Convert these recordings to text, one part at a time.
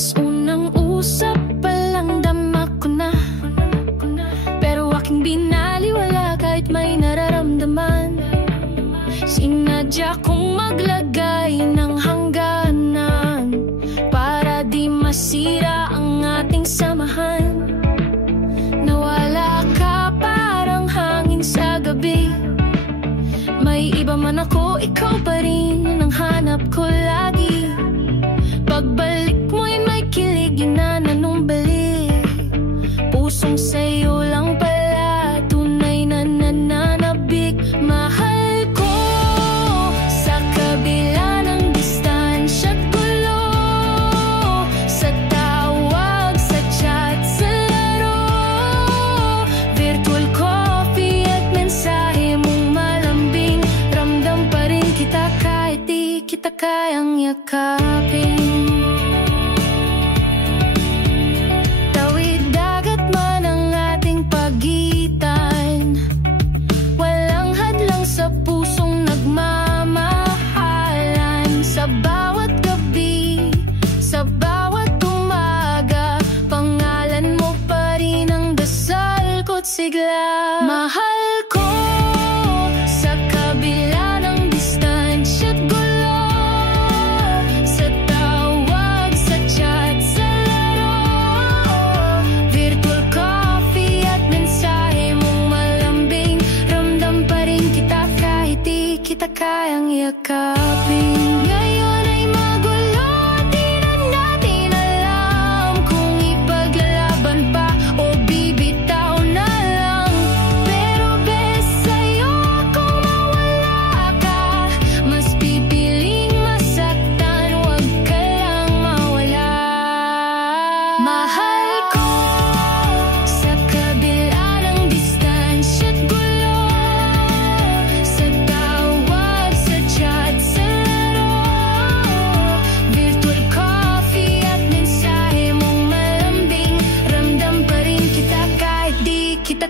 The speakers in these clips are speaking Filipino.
Beses unang usap pa lang dama ko na, pero aking binaliwala kahit may nararamdaman. Sinadya kong maglagay ng hangganan para di masira ang ating samahan. Nawala ka parang hangin sa gabi. May iba man ako, ikaw pa rin ang hanap ko lagi. Pagbalik mo'y may kilig, yun na nanumbalik. Pusong sa'yo lang pala, tunay na nananabik. Mahal ko sa kabila ng distansya't gulo, sa tawag, sa chat, sa laro, virtual coffee at mensahe mong malambing. Ramdam pa rin kita kahit di kita kayang yakapin. Sigla. Mahal ko sa kabila ng distansya't gulo, sa tawag, sa chat, sa laro, virtual coffee at mensahe mong malambing. Ramdam pa rin kita kahit di kita kayang yakapin. Ngayon ay magulo, di na natin alam kung ipaglalaban pa o bibitaw na.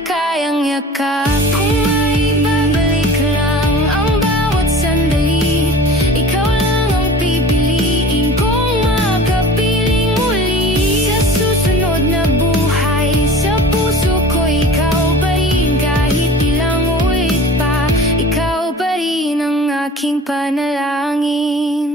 Kayang yakap. Kung maibabalik lang ang bawat sandali, ikaw lang ang pipiliin kong makapiling muli. Sa susunod na buhay, sa puso ko ikaw pa rin. Kahit ilang ulit pa, ikaw pa rin ang aking panalangin.